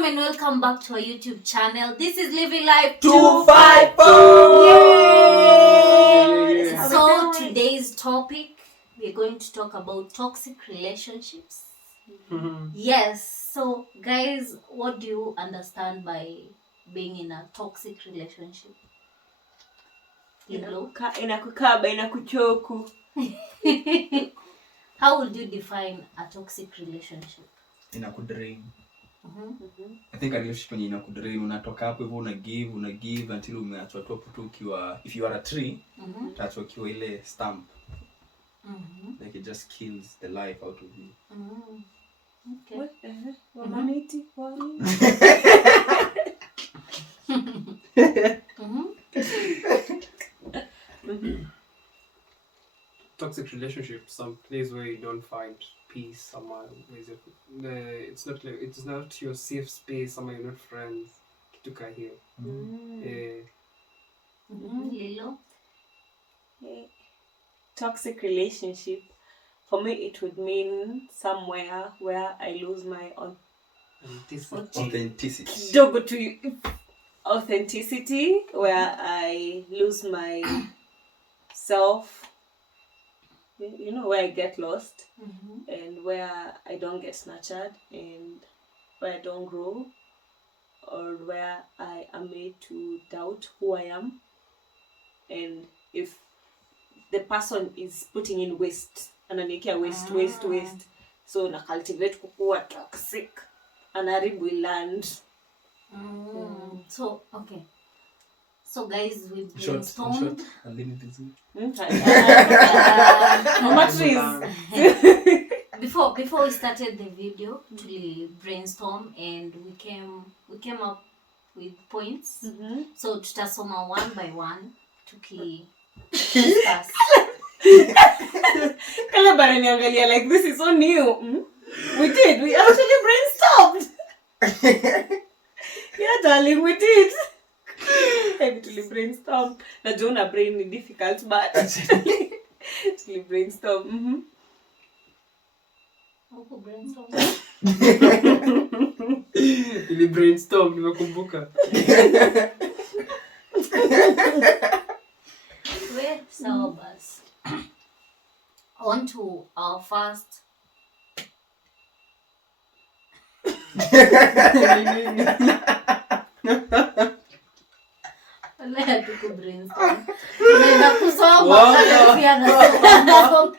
Welcome and welcome back to our YouTube channel. This is Living Life 254. Yay! So today's topic, we're going to talk about toxic relationships. Yes. So guys, what do you understand by being in a toxic relationship? Lilo? Inakukaba, inakuchoku. How would you define a toxic relationship? Inakudrain. I think a relationship when inakudrain, unatoka hapo hivyo una give until umeachwa tu hapo tu ukiwa, if you are a tree, utaachwa ukiwa ile stump. Like it just kills the life out of you. Okay. What the heck? Humanity? Toxic relationship, some place where you don't find peace, somewhere it's not your safe space, somewhere you're not friends. Kituka here. Lilo? Toxic relationship, for me it would mean somewhere where I lose my authenticity, where I lose my self, you know, where I get lost, and where I don't get nurtured, and where I don't grow, or where I am made to doubt who I am. And if the person is putting in waste, ananikia waste, so na cultivate kukua toxic, anaribu land. So, okay. So guys, we brainstormed. Before we started the video, we brainstormed and we came up with points. So tutasoma one by one discuss. Kayleb ananiangalia like this is so new. We actually brainstormed. Yeah, darling, we did. Maybe to brainstorm. Na Jonah brain is difficult, but to brainstorm. Huko brainstorm. Ili brainstorm nimekumbuka. So bas. On to our first. Wala tuko brainstorm. Tunaenda kusoma pia nasoma.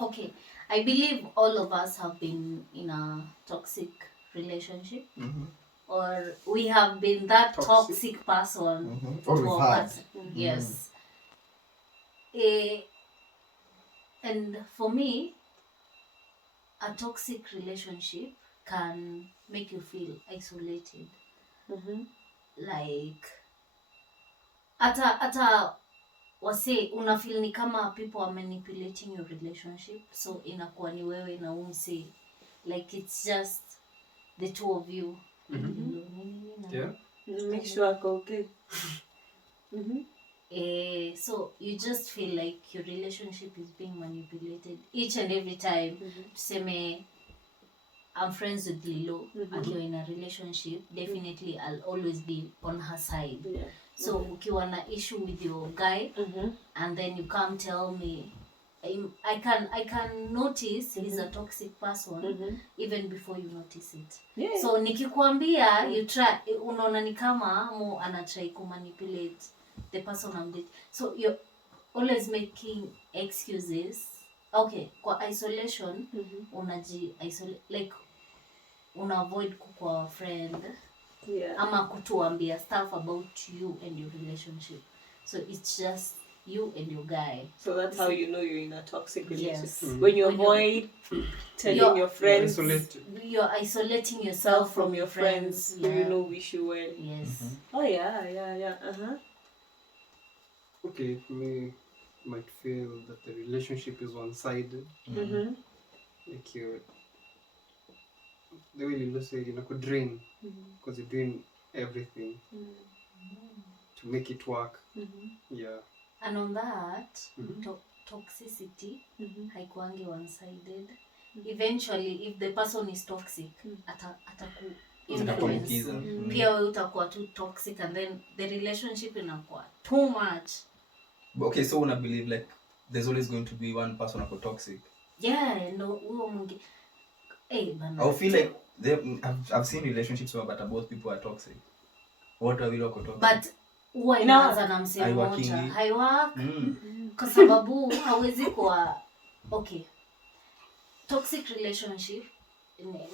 Okay, I believe all of us have been in a toxic relationship, or we have been that toxic person to a person. Yes. And for me, a toxic relationship can make you feel isolated. Like ata wase unafeel ni kama people are manipulating your relationship, so inakuwa ni wewe na umse, like it's just the two of you. Yeah. Make sure ako okay. So you just feel like your relationship is being manipulated each and every time. Tuseme I'm friends with Lilo, akiwa in a relationship, definitely I'll always be on her side. So ukiwa na issue with your guy, and then you come tell me, I can notice he's a toxic person even before you notice it. So nikikwambia you try, unaona ni kama mo anatry kumanipulate the person I'm dating. So you're always making excuses. Okay, kwa isolation, unaji isolate, like avoid kukua friend. Ama kutuambia stuff about you and your relationship. So it's just you and your guy. So that's how you know you're in a toxic relationship. Yes. When you avoid telling your friends, you're isolating yourself from your friends. Who you know wish you well. Yes. Oh yeah. Okay, for me, you might feel that the relationship is one-sided. Like the way Lilo said, you could drain because you're doing everything to make it work. Yeah. And on that, toxicity haikuangi one-sided. eventually if the person is toxic ataku influence Atakuambukiza. pia wewe utakuwa too toxic and then the relationship inakuwa too much. Okay, so una believe like there's always going to be one person who toxic? Yeah, no, huo mwingi bana. I feel like I've seen relationships where both people are toxic. What are we wako toxic? But huwa inaanza na msemo moja. Haiwork. Kwa sababu hawezi kuwa okay. Toxic relationship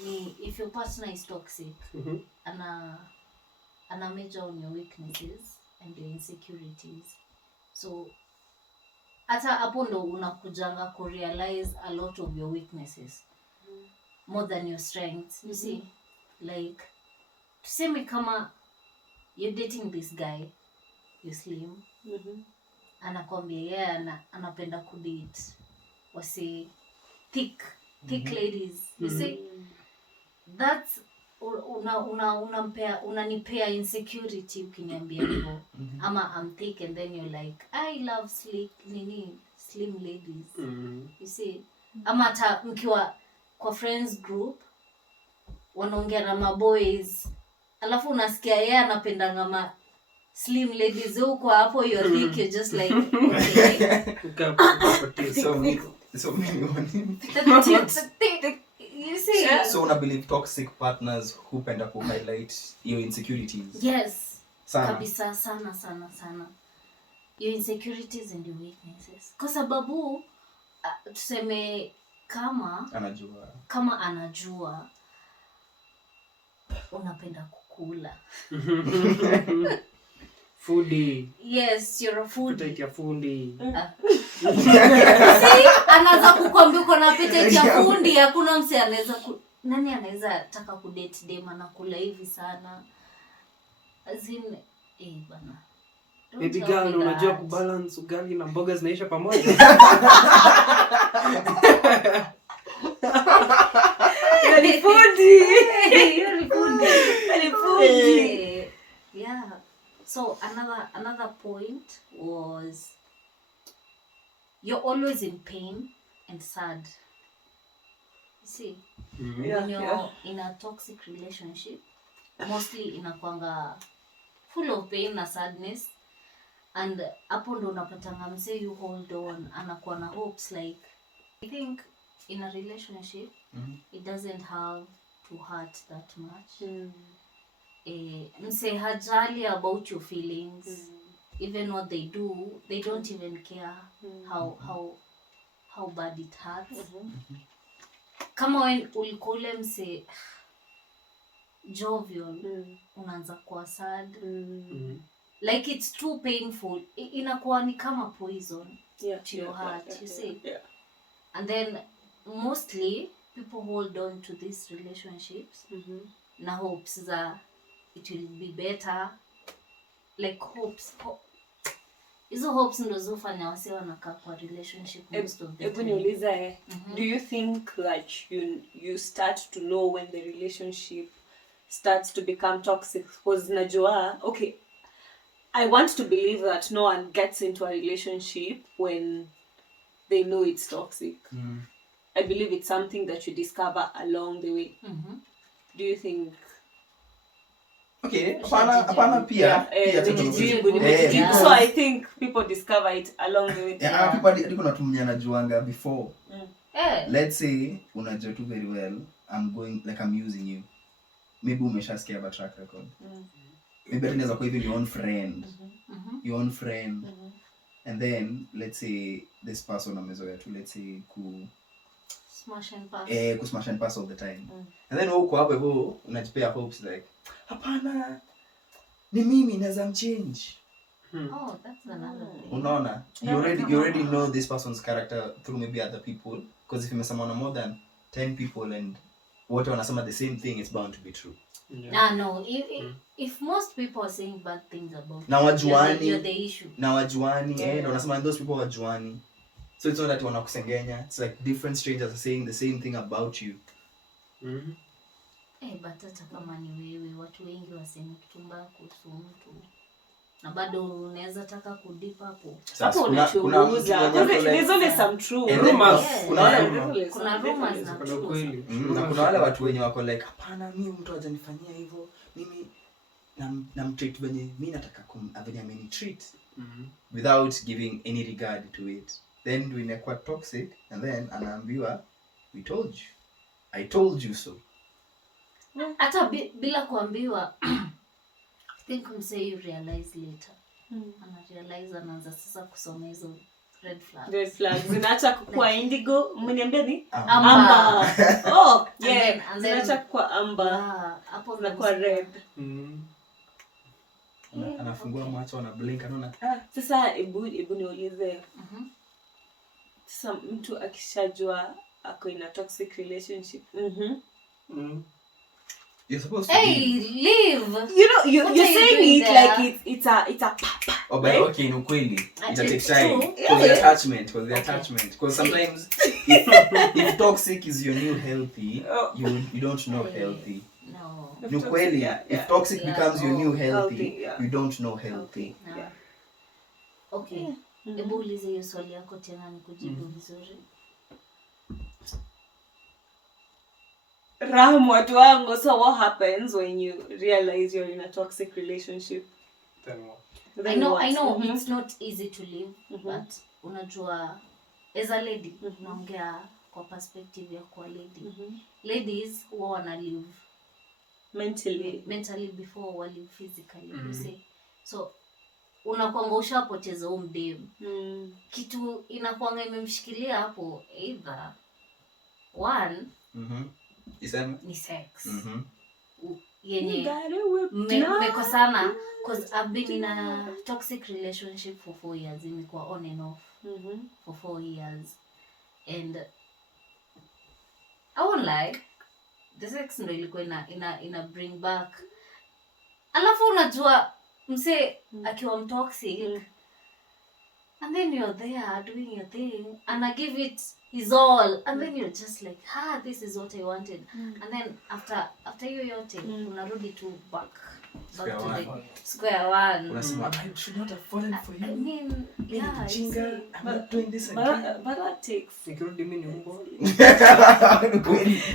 ni if your partner is toxic, ana major on your weaknesses and your insecurities. So hata hapo ndo unakujanga ku realize a lot of your weaknesses more than your strengths. You see, like tuseme kama you're dating this guy, you slim, anakwambia anapenda kudate wasi thick ladies. You see, that's unanipea insecurity ukiniambia hivyo. Ama I'm thick and then you're like I love slim ladies. You see, ama hata mkiwa kwa friends group wanaongea na maboys alafu unasikia yeye anapenda ngama slim ladies huko hapo you're thick, you're just like okay. so many one. You see, so una believe toxic partners who penda ku highlight your insecurities? Yes. Sana. Kabisa sana your insecurities and your weaknesses. Kwa sababu tuseme kama anajua unapenda kukula. Foodie. Yes, you're a foodie. Take your foodie. See, anaanza kukwambia uko na appetite ya fundi, hakuna mse anaweza nani anaweza taka kudate dem anakula hivi sana. Azin bana. Baby girl, unajua kubalance ugali na mboga zinaisha pamoja. You're foodie. Yeah. So another point was you're always in pain and sad. You see, when you're in a toxic relationship, mostly inakuanga full of pain na sadness, and hapo ndo unapatanga mse you hold on, anakuwa na hopes. Like I think in a relationship it doesn't have to hurt that much. Mse hajali about your feelings. Even what they do, they don't even care how bad it hurts. Kama when ulikule mse jovial, unaanza kuwa sad. Like it's too painful. Inakuwa ni kama poison to your heart, you see. And then mostly people hold on to these relationships na hopes that it will be better. Like hopes. Hizo hopes ndo zofanya wase wanakaa kwa relationship most of the time. Niuliza, do you think that you start to know when the relationship starts to become toxic? Because najua, okay, I want to believe that no one gets into a relationship when they know it's toxic. I believe it's something that you discover along the way. Do you think? Okay, hapana pia So I think people discover it along the way. People natumia najuanga before. Let's say unajua tu very well, I'm using you. Maybe umeshasikia about track record. Maybe inaweza kuwa even your own friend. And then let's say this person amezoea tu, let's say smash and pass all the time. And then uko hapo hivyo unajipea hopes like hapana ni mimi naweza mchange. Oh, that's another thing. Unaona, you already know this person's character through maybe other people, because if you meet someone more than 10 people and what wanasema the same thing, it's bound to be true. No, if most people are saying bad things about na wajuani, you're the issue. Na wajuani, ndo wanasema those people wajuani. So it's not that wanakusengenya, it's like different strangers are saying the same thing about you. But hata kama ni wewe, watu wengi waseme kitu mbaya kuhusu mtu. na bado unaweza taka kudip hapo. Sasa Hapo kuna mtu mwenye unachunguza. ako like- There's always some truth. And then Rumors. kuna Yeah, wale- there's always kuna some- rumors definitely. na Kuna truth. ukweli. na kuna wale watu wenye wako like hapana, mimi mtu hajanifanyia hivyo, mimi namtreat venye mimi nataka venye amenitreat without giving any regard to it, then ndio inakuwa toxic, and then anaambiwa we told you, I told you so. Hata bila kuambiwa I think msee you realize later. Ana realize anaanza sasa kusoma hizo red flags. Red flags zinaacha kukua indigo. Mmeniambia ni Amber. Oh, And yeah. then- Zinaacha kukua amber. Hapo Zinakuwa red. Anafungua macho, ana blink, anaona Sasa hebu niulize. Sasa mtu akishajua ako in a toxic relationship. you're supposed to Hey, be. leave. You know, What you're are you saying doing it there? like it's a papa. Oh, but right? okay, ni ukweli. It takes It's time. true. Because the Yeah. attachment, Okay. because sometimes if toxic is your new healthy, Oh. you don't know Hey. healthy. No. Ni ukweli. Yeah. If toxic Yeah. becomes your new Healthy, healthy, yeah. you don't know healthy. No. Yeah. Okay. Hebu ulize hiyo swali yako tena nikujibu vizuri. Ram, watu wangu. So what happens when you realize you're in a toxic relationship? Then what? I know Mhm. it's not easy to live, but unajua as a lady naongea kwa perspective ya kwa lady. Ladies huwa wana live mentally before wa live physically. You see. So unakwanga ushapoteza umdem. Kitu inakwanga imemshikilia hapo either one Isema? ni sex. You Yenye gotta whip now. mmekosana because I've been in a toxic relationship for 4 years. Imekuwa on and off for 4 years. And I won't lie, the sex ndo ilikuwa ina bring back. Alafu unajua mse akiwa mtoxic and then you're there doing your thing and I give it his all and then you're just like this is what I wanted and then after hiyo yote unarudi tu back Square to one. the square one. Unasema I should not have fallen for I you. mean, yeah, you Jinga, see. I'm not doing this But again. that takes. Nikirudi mimi ni mbwa.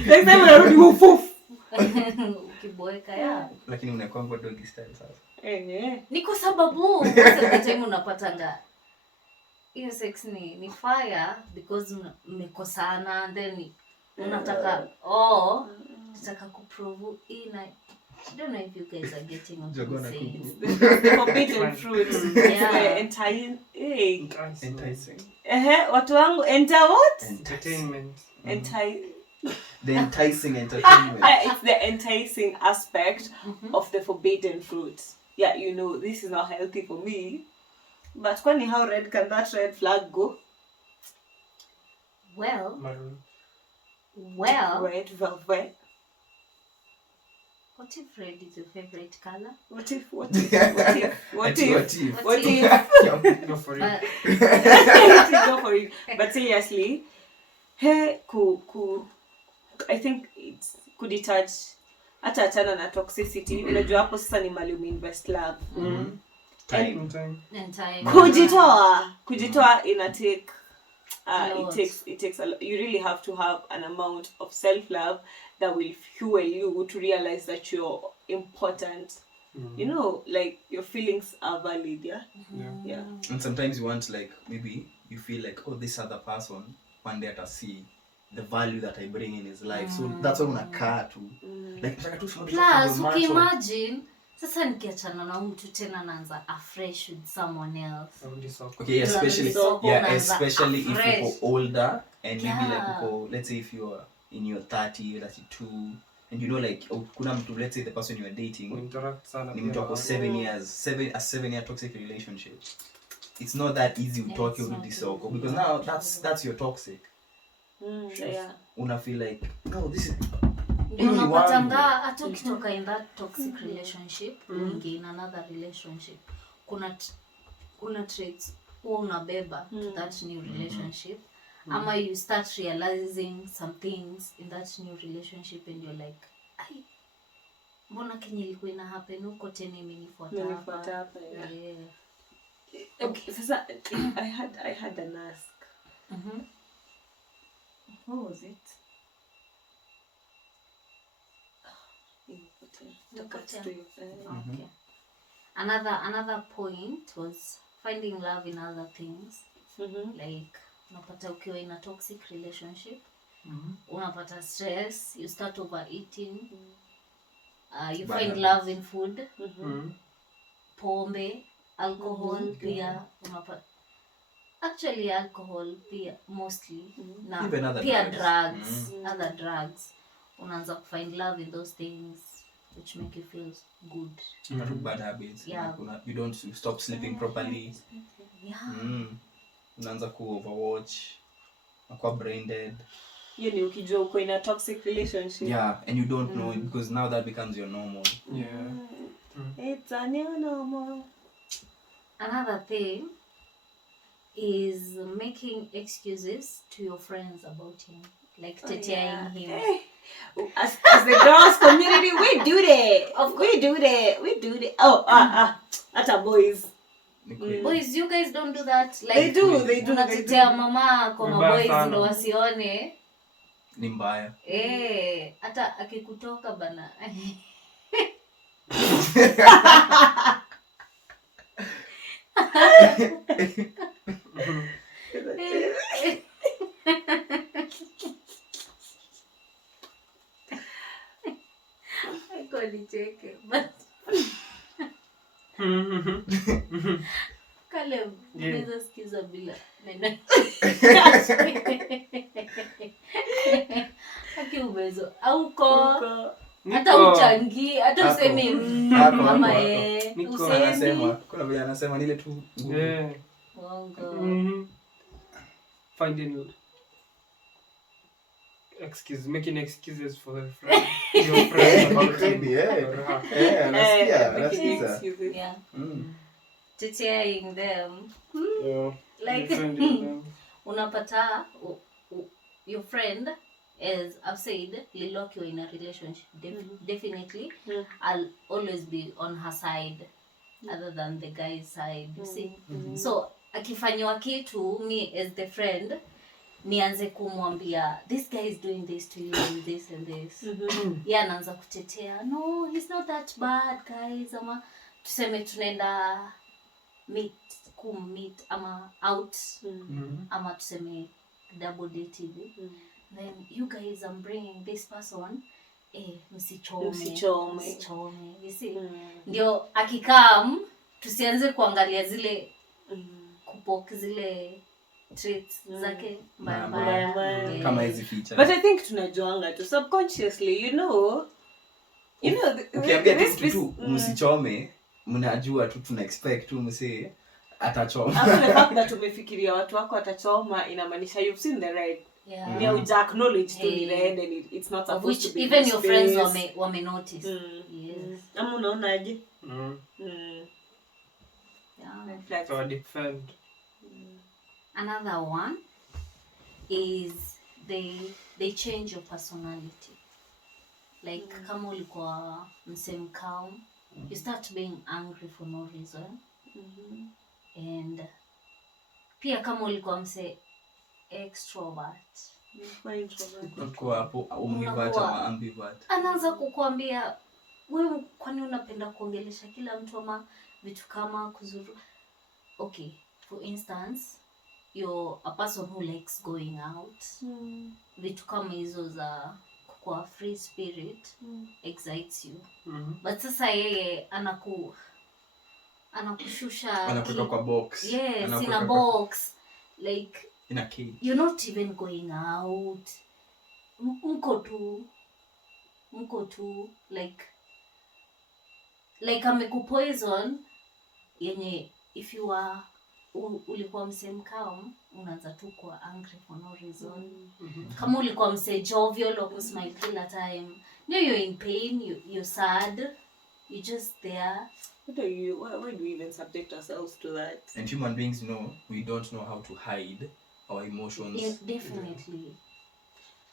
Next time unarudi woof. Ukiboeka ya Lakini unakuwa doggy style sasa. ni kwa sababu most time unapatanga hiyo sex ni fire because mmekosana and then unataka nataka kuprove ina. I don't know if you guys are getting what I'm saying. The forbidden fruit. Yeah. The entire Enticing. watu wangu enter what? Entertainment. The enticing entertainment. It's the enticing aspect of the forbidden fruit. Yeah, you know, this is not healthy for me. But kwani how red can that red flag go? Well, Maroon. Red velvet. what if red is your favorite color? What if? What if? Go for it. Go for it. But seriously, hey, I think it's kudetach hata achana na toxicity. Unajua hapo sasa ni mali umeinvest love. Time. And time. Kujitoa ina take lot. it takes a lot. You really have to have an amount of self-love that will fuel you to realize that you're important. You know, like your feelings are valid, yeah? Yeah. And sometimes you want, like, maybe you feel like, oh, this other person one day to see the value that I bring in his life. So that's what unakaa tu. Like, Plus, ukimagine sasa nikiachana na mtu tena naanza afresh with someone else. okay, especially So especially if afresh. you're older and maybe like Yeah. let's say if you're in your 30, 32 and you know like kuna mtu, let's say the person you are dating ni mtu wako 7 years, a 7-year toxic relationship. It's not that easy to talk you this soko because now that's your toxic. Yeah. Una feel like no, this is Ndio unapatanga hata ukitoka in that toxic relationship in another relationship kuna traits huwa unabeba to that new relationship ama you start realizing some things in that new relationship and you're like mbona kenye ilikuwa ina happen huko tena imenifuata hapa. Yeah. Okay, sasa I had an ask. What was it? Okay. Another point was finding love in other things. Like unapata ukiwa in a toxic relationship, unapata stress, you start overeating. You find love in food. Pombe, alcohol pia unapata. Actually alcohol pia mostly na pia drugs, other drugs. Unaanza find love in those things which make you feel good. Bad habits. Yeah. You don't stop sleeping properly. Yeah. Unaanza ku overwatch. Unakuwa brain dead. You know, ukijua uko in a toxic relationship. Yeah, and you don't know it because now that becomes your normal. Yeah. It's a new normal. Another thing is making excuses to your friends about him. Like teteaing him. As the girls community, we do that. We do that. Oh, hata boys. Boys, you guys don't do that. Like They do. Unatetea mama kwa maboys ndo wasione. Ni mbaya. Hata akikutoka bana. Haiko nicheke. Kayleb, unaweza sikiza bila neno. Haki uwezo. Auko. Hata uchangi, hata useme mama useme. Kuna vile anasema nile tu. Yeah. Wongo. Finding making excuses for the friend. Your friend about him. Yeah. Teteaing them. Like unapata your friend, as I've said, Lilo you're in a relationship. Definitely I'll always be on her side other than the guy's side, you see. So akifanywa kitu, me as the friend nianze kumwambia this guy is doing this to you and this and this. Yeah, anaanza kutetea, no, he's not that bad guys. Ama tuseme tunaenda meet ama out, ama tuseme double date hivi. Then you guys are bringing this person, msichome. You see? Ndio akikam tusianze kuangalia zile kupok zile traits zake mbaya kama hizi features. But I think tunajuanga tu subconsciously, you know ukiambia kitu msichome, mnajua tu tuna expect tu mse atachoma. After the fact that umefikiria watu wako atachoma, inamaanisha you've seen the red. Yeah. You acknowledge to the red and it's not supposed to be. Even your friends wame notice. Yes. Ama unaonaje? Yeah. So defend. Another one is they change your personality. Like kama ulikuwa msem calm, you start being angry for no reason. And pia kama ulikuwa mse extrovert, kwa hapo umevata wa ambivert, anaanza kukuambia wewe kwani unapenda kuongelesha kila mtu ama vitu kama kuzuru. Okay, for instance, you're a person who likes going out. Vitu kama hizo za kwa free spirit excites you. But sasa yeye anakushusha, anakuweka kwa box. Yes, in a box. Like in a cage. You're not even going out. Mko tu like amekupoison yenye if you are ulikuwa msem calm, unaanza tu kuwa angry for no reason. Kama ulikuwa mse jovial or smile kila time, you're in pain, you're sad, you're just there. Why do we even subject ourselves to that? And human beings we don't know how to hide our emotions. Yeah, definitely.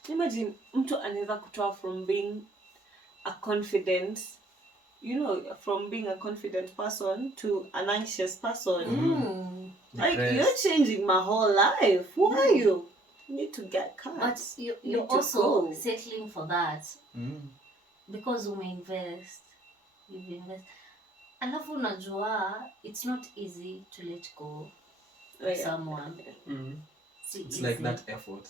Imagine mtu anaweza kutoa from being a confident you know, from being a confident person to an anxious person. Like, you're Depressed. changing my whole life. Who are you? You need to get cut. But you're Need to also go. settling for that Mm. because you've invest. Alafu unajua it's not easy to let go Oh, of yeah. someone. Si It's easy. like that effort.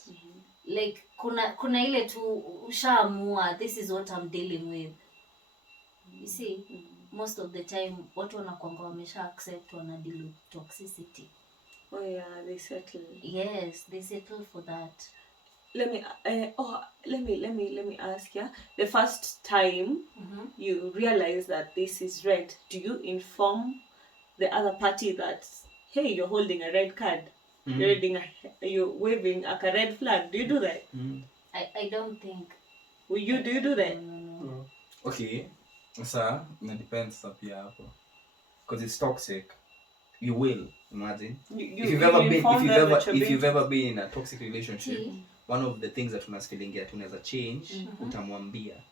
Like kuna ile tu ushaamua this is what I'm dealing with. You see, most of the time watu wanakuanga wamesha accept wana deal with toxicity. Oh yeah, they settle. Yes, they settle for that. Let me ask you. The first time you realize that this is red, do you inform the other party that, hey, you're holding a red card? You're waving a red flag? Do you do that? I don't think. Do you do that? No. Okay. Sasa, it depends pia hapo. Because it's toxic. You will imagine. If you've ever been in a toxic relationship, one of the things that unasfilingia tunaweza change, utamwambia.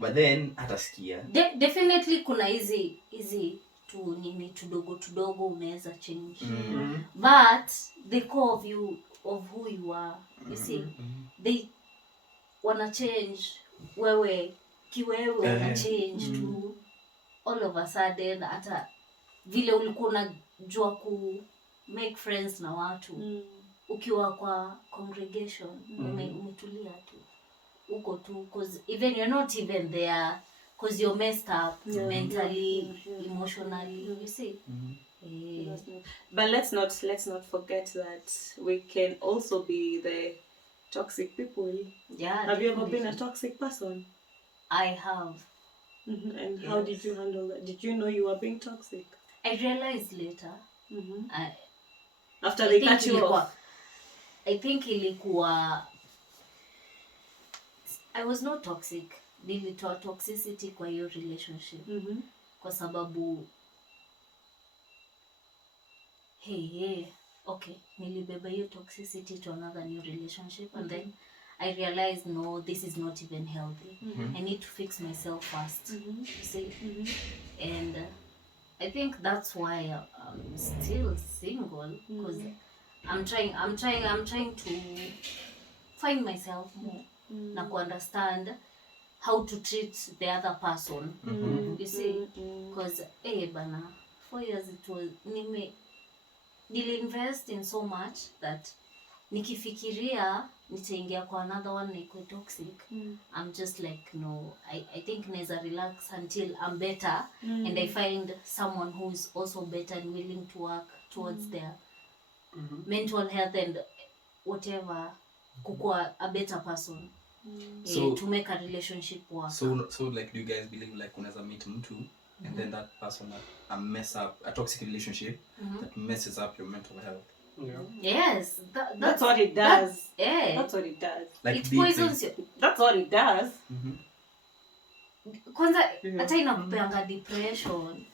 But then atasikia. Definitely kuna hizi tu nini tudogo unaweza change. But the core of who you are, you see, they wanna change wewe wana change to all of a sudden hata vile ulikuwa unajua ku make friends na watu ukiwa kwa congregation umetulia tu uko tu cause even you're not even there cause you're messed up mentally emotionally you see. But let's not forget that we can also be the toxic people. Yeah. Have you ever been a toxic person? I have. And how did you handle that? Did you know you were being toxic? I realized later. After they cut you off. I think ilikuwa I was not toxic. Nilitoa toxicity kwa hiyo relationship. Kwa sababu okay, nilibeba hiyo toxicity to another new relationship and then I realized no, this is not even healthy. I need to fix myself first. You see? And I think that's why I'm still single because I'm trying to find myself more na ku understand how to treat the other person. You see, because bana 4 years it was invest in so much that nikifikiria nitaingia kwa another one niko toxic. I'm just like no, I think naweza relax until I'm better and I find someone who is also better and willing to work towards their mental health and whatever kukua a better person. So to make a relationship work. So like do you guys believe like unaweza meet mtu and then that person mess up a toxic relationship that messes up your mental health? Yes, that's what it does. That's what it does. Like it poisons you. That's what it does. Kwanza hata inakupeanga depression.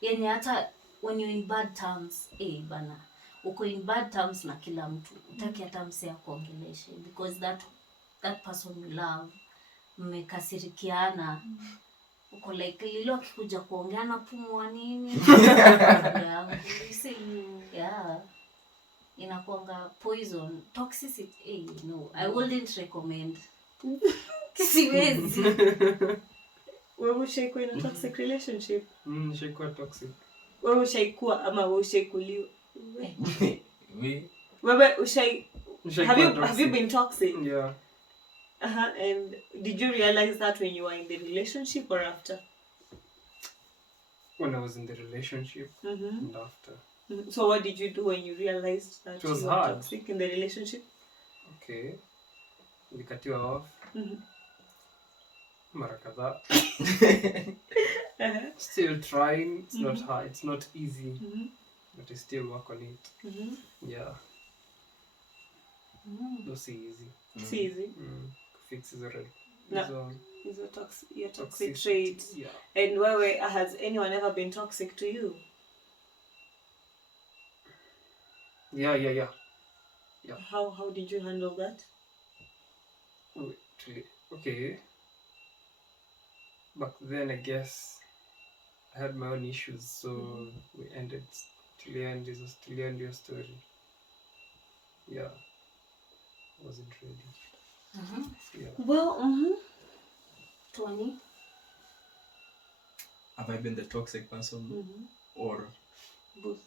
Yani hata when you're in bad terms, bana. Uko in bad terms na kila mtu. Utaki hata msea kuongeleshe because that person you love mmekasirikiana. Uko like Lilo akikuja kuongea na pumua nini? You see, inakuanga poison, toxicity. No, I wouldn't recommend. Siwezi. Wewe ushaikuwa in a toxic relationship? Nishaikuwa toxic. Wewe ushaikuwa ama wewe ushaikuliwa? Wewe have you been toxic? Yeah. And did you realize that when you were in the relationship or after? When I was in the relationship and after. So what did you do when you realized that it was you were hard. toxic in the relationship? Okay. Nilikatiwa off. Mara kadhaa. Still trying. It's not hard. It's not easy. But I still work on it. Yeah. No, see easy. See easy. Fix is already. No. Your toxic Toxicity. traits. Yeah. And has anyone ever been toxic to you? Yeah. How did you handle that? Okay. But then I guess I had my own issues, so we ended till your story. Yeah, wasn't ready. Yeah. Well, 20. Have I been the toxic person or both?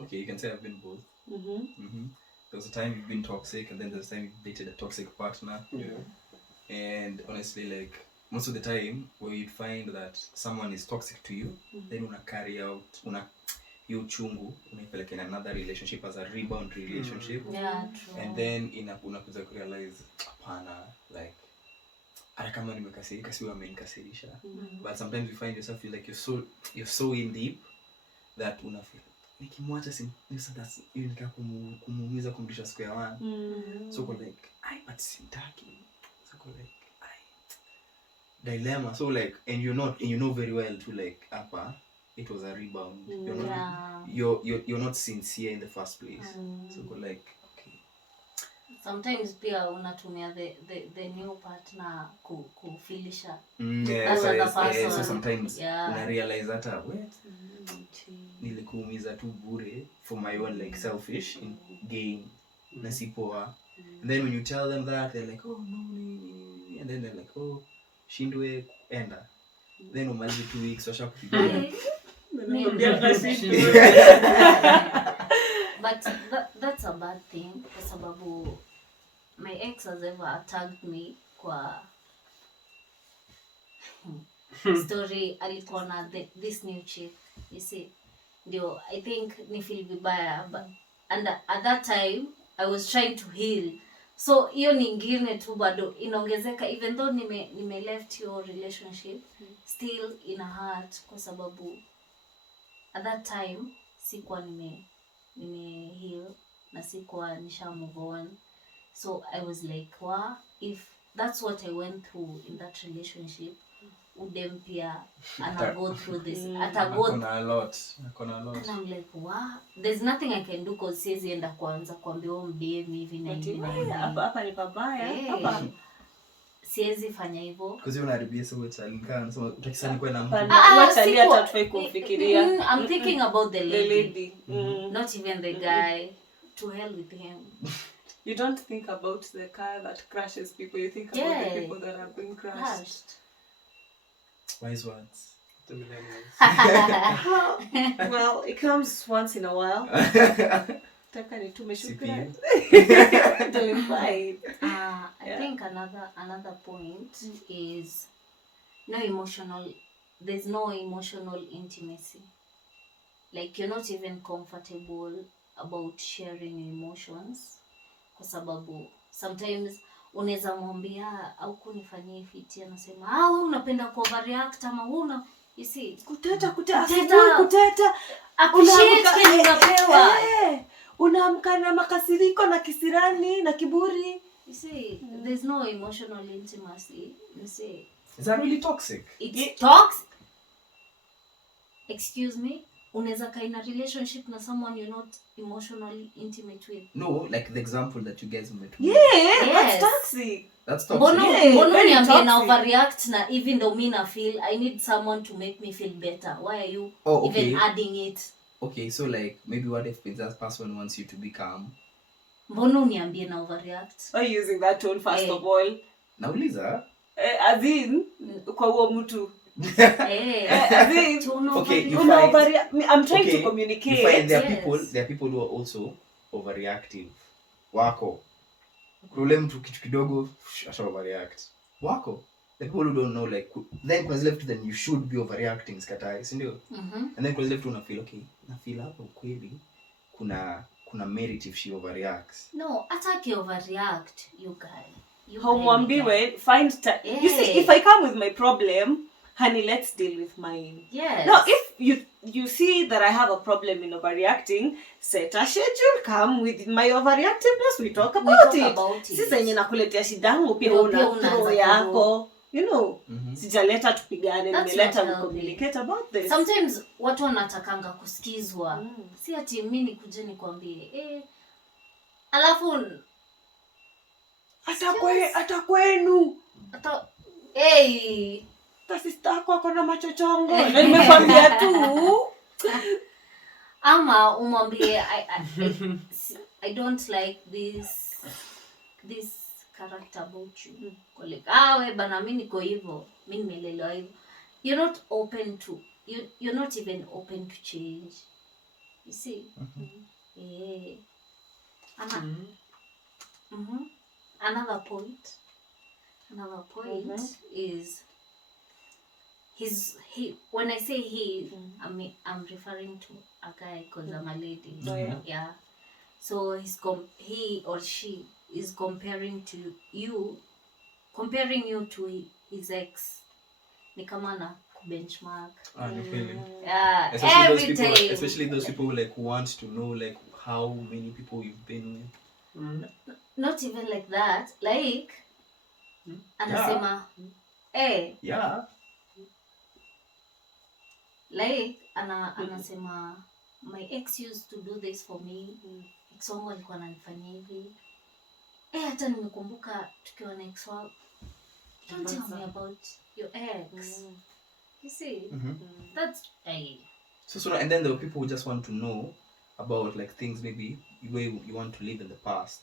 Okay, you can say I've been both. Mm-hmm. There was a time you've been toxic, and then there's a time you've dated a toxic partner. Yeah. And honestly, like most of the time, where you'd find that someone is toxic to you, then una carry out hiyo chungu unaipeleka in another relationship as a rebound relationship. Yeah, true. And then unakuja kurealize hapana, like hata kama nimekasirika si wamenikasirisha. But sometimes you find yourself like you're so in deep that una feel nikimwacha that's you nika kumuumiza kumrudisha square one. So like but sitaki. So like dilemma. So like and you know very well to like hapa it was a rebound. You're not sincere in the first place. So like okay. Sometimes pia unatumia the new partner kufilisha. So sometimes una realize hata nilikuumiza tu bure for my own like selfish gain na sipoa. And then when you tell them that, they're like, oh no, and then they're like, oh shindwe enda. Then umalize 2 weeks washakupigia. But that's a bad thing kwa sababu my ex has ever tagged me kwa story alikuwa na this new chick, you see. Ndio I think ni feel vibaya, but and at that time I was trying to heal. So hiyo nyingine tu bado inaongezeka, even though nime left your relationship, still ina hurt kwa sababu at that time sikuwa nime heal na sikuwa nisha move on. So I was like, wow, if that's what I went through in that relationship, udem pia ana go through this. Akona a lot. And I'm like, wow, there's nothing I can do because siwezi enda kwanza kuambia mbm hivi na hivi na hapa ni pabaya. Hapa siwezi fanya hivyo. Because you unaharibia so challenge so utakisani kwa na mtu. Wacha atatufai kufikiria. I'm thinking about the lady. Mm-hmm. Not even the guy. To hell with him. You don't think about the car that crashes people. You think about the people that are being crashed. Wise words. The millennials. Well, it comes once in a while. Taka nitume shukrani. Doing fine. I think another point is there's no emotional intimacy. Like you're not even comfortable about sharing your emotions kwa sababu sometimes unaweza mwambia au kunifanyia fiti anasema wewe unapenda ku overreact ama una you see kuteta appreciate unapewa unaamka na makasiriko na kisirani na kiburi. You see there's no emotional intimacy. You see is that really toxic? It's toxic. Excuse me, unaweza kaa in a relationship na someone you're not emotionally intimate with? No, like the example that you guys met. Yes. That's toxic. That's toxic. Mbona niambie na overreact na even though me na feel I need someone to make me feel better. Why are you even adding it? Okay, so like maybe what if that person wants you to be calm? Mbona uniambie na overreact? Are you using that tone first of all? Nauliza. As in kwa huo mtu. Okay, I'm trying to communicate. You find there are people who are also overreactive. Wako. Kule mtu kitu kidogo asha overreact. Wako. The people who don't know like then kwa left then you should be overreacting skatai, si ndio? And then kwa left una feel okay. Na feel hapo kweli kuna merit if she overreacts. No, ataki overreact you guy. Hamwambiwe find you see if I come with my problem, honey, let's deal with mine. Yes. Now, if you see that I have a problem in overreacting, set a schedule, come with my overreactiveness, we talk about it. Sisi yenye nakuletea shida yangu pia una throw yako. You know, sijaleta tupigane, nimeleta we communicate about this. Sometimes watu wanatakanga kusikizwa. Si ati mimi nikuje nikwambie, alafu atakwenu. sister yako ako na machochongo. Na nimekwambia tu. Ama umwambie I don't like this character about you. Like, we bana mimi niko hivyo, mimi nimelelewa hivyo. You're not open to you're not even open to change. You see? Yeah. Another point is when I say he, I'm referring to a guy because I'm a lady. Yeah. So he or she is comparing you to his ex. Ni kama na benchmark. Yeah. Especially those people who like want to know like how many people you've been with. Not even like that. Like anasema yeah. Like anasema my ex used to do this for me. Ex wangu alikuwa ananifanyia hivi. Hata nimekumbuka tukiwa na ex wangu. Don't tell me about your ex. You see? That's So and then there were people who just want to know about like things maybe where you want to live in the past.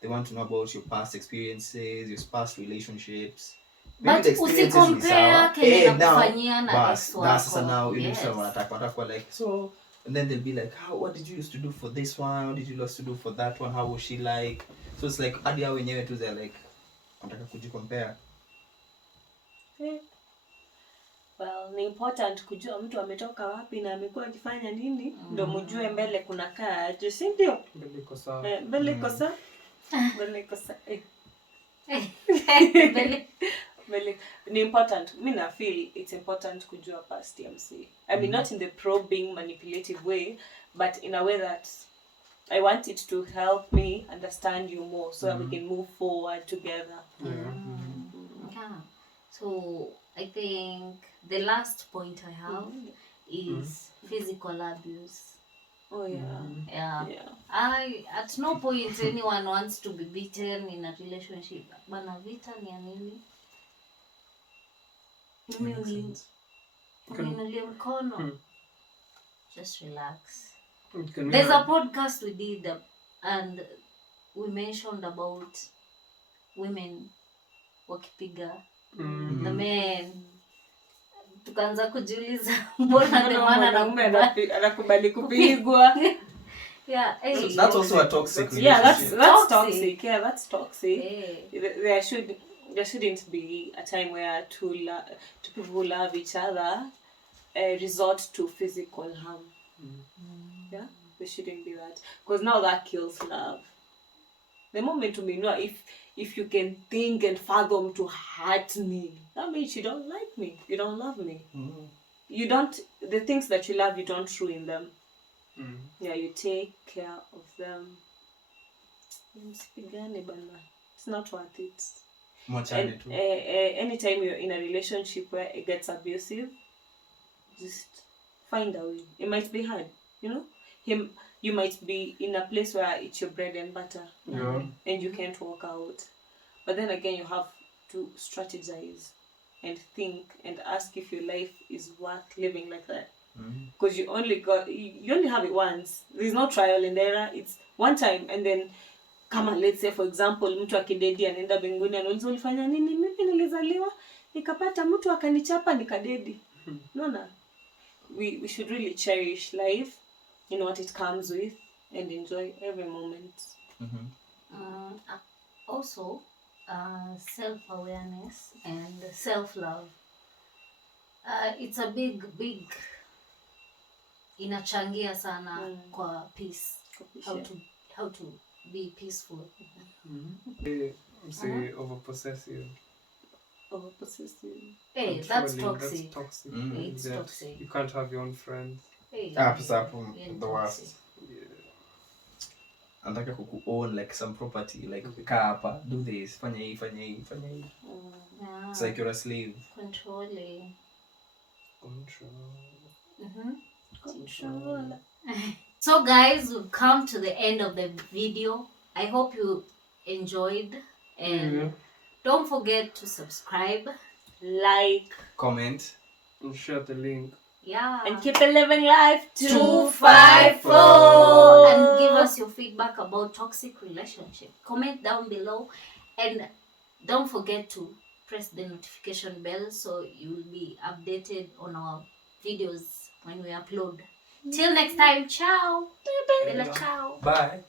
They want to know about your past experiences, your past relationships. But usikompare kile nakufanyia na ex wako. Sasa now you know wanataka like so, and then they'll be like, what did you used to do for this one? What did you used to do for that one? How was she like? So it's like hadi hao wenyewe tu they're like wanataka kujicompare. Well, ni important kujua mtu ametoka wapi na amekuwa akifanya nini, ndio mjue mbele kuna kaa, si ndio? Mbele iko sawa. Mbele iko sawa. Ni important. Mimi na feel it's important kujua past TMC. I mean not in the probing manipulative way, but in a way that I want it to help me understand you more so that we can move forward together. Yeah. So I think the last point I have is physical abuse. Oh yeah. At no point anyone wants to be beaten in a relationship. Bana vita ni ya nini? Uninulie mkono. Just relax. There's a podcast we did and we mentioned about women wakipiga the men. Tukaanza kujiuliza mbona the man anakubali kupigwa. Yeah, so that's also a toxic relationship. Yeah, that's toxic. Yeah, that's toxic. There shouldn't be a time where two people who love each other resort to physical harm. Yeah, there shouldn't be that, because now that kills love. The moment you know, if you can think and fathom to hurt me, that means you don't like me, you don't love me. You don't, the things that you love, you don't ruin them. Yeah, you take care of them. It's not worth it. Anytime you're in a relationship where it gets abusive, just find a way. It might be hard, you know. You might be in a place where it's your bread and butter, and you can't walk out. But then again, you have to strategize and think and ask if your life is worth living like that. Because you only have it once. There's no trial and error. It's one time, and then kama let's say for example mtu akidedi anaenda mbinguni anauliza ulifanya nini? Mimi nilizaliwa nikapata mtu akanichapa nikadedi. No. We should really cherish life, you know what it comes with, and enjoy every moment. Also self-awareness and self-love. It's a big inachangia sana kwa peace. How to be peaceful. Say overpossessive. Hey, that's toxic. That's toxic. It's toxic. You can't have your own friends. Hey, the worst. Anataka kuku-own like some property, like kaa hapa, do this, fanya hii. It's like you're a slave. Controlling. Control. So guys, we've come to the end of the video. I hope you enjoyed, and don't forget to subscribe, like, comment, And share the link. Yeah. and keep it living life 254 and give us your feedback about toxic relationship. Comment down below and don't forget to press the notification bell so you will be updated on our videos when we upload. Till next time, ciao. Bella ciao. bye.